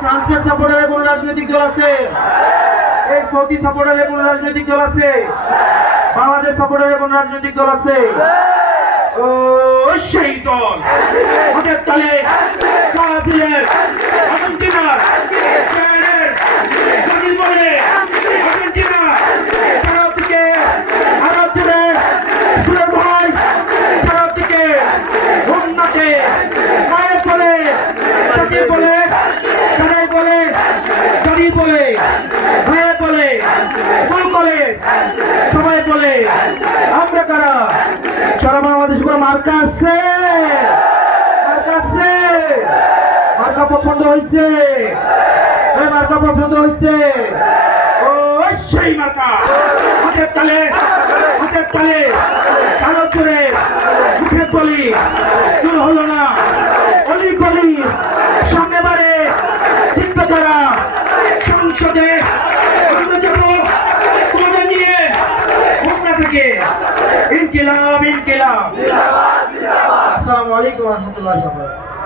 ফ্রান্সের সাপোর্টারে কোন রাজনৈতিক দল আছে? এই সৌদি সাপোর্টারে কোন রাজনৈতিক দল আছে? বাংলাদেশ সাপোর্টারে কোন রাজনৈতিক দল আছে? ও সেই দল হাতের তালে ব্রাজিলের, আর্জেন্টিনার, স্পেনের, ব্রাজিল বলে আর্জেন্টিনা, ভারত থেকে ভারত জুড়ে সুরের ভাই, ভারত থেকে উন্নতে মায়ের বলে, চাচি বলে, দাদাই বলে, দাদি বলে, ভাইয়ের বলে, ফুল বলে, সবাই বলে আমরা কারা? সারা বাংলাদেশ করে মার্কা আছে, মার্কা আছে, মার্কা পছন্দ হয়েছে, মার্কা পছন্দ হয়েছে। ও সেই মার্কা হাতের তালে, হাতের তালে কালো চুরে মুখে বলি চুল হলো না অলি কলি সামনে বারে জিতবে তারা সংসদে। আমরা যাবো তোমাদের নিয়ে খুলনা থেকে। ইনকিলাব ইনকিলাব। আসসালামু আলাইকুম ওয়া রাহমাতুল্লাহি ওয়া বারাকাতুহু।